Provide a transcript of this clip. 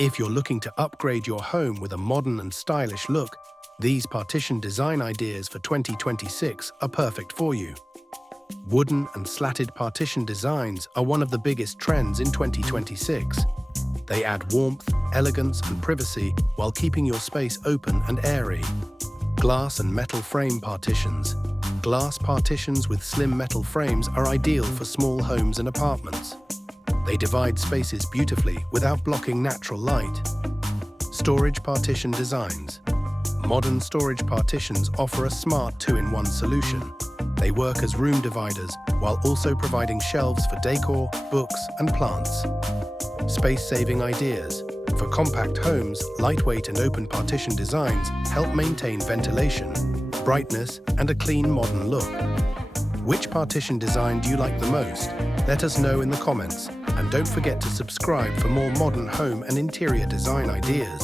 If you're looking to upgrade your home with a modern and stylish look, these partition design ideas for 2026 are perfect for you. Wooden and slatted partition designs are one of the biggest trends in 2026. They add warmth, elegance, and privacy while keeping your space open and airy. Glass and metal frame partitions. Glass partitions with slim metal frames are ideal for small homes and apartments. They divide spaces beautifully without blocking natural light. Storage partition designs. Modern storage partitions offer a smart two-in-one solution. They work as room dividers while also providing shelves for decor, books, and plants. Space-saving ideas. For compact homes, lightweight and open partition designs help maintain ventilation, brightness, and a clean modern look. Which partition design do you like the most? Let us know in the comments, and don't forget to subscribe for more modern home and interior design ideas.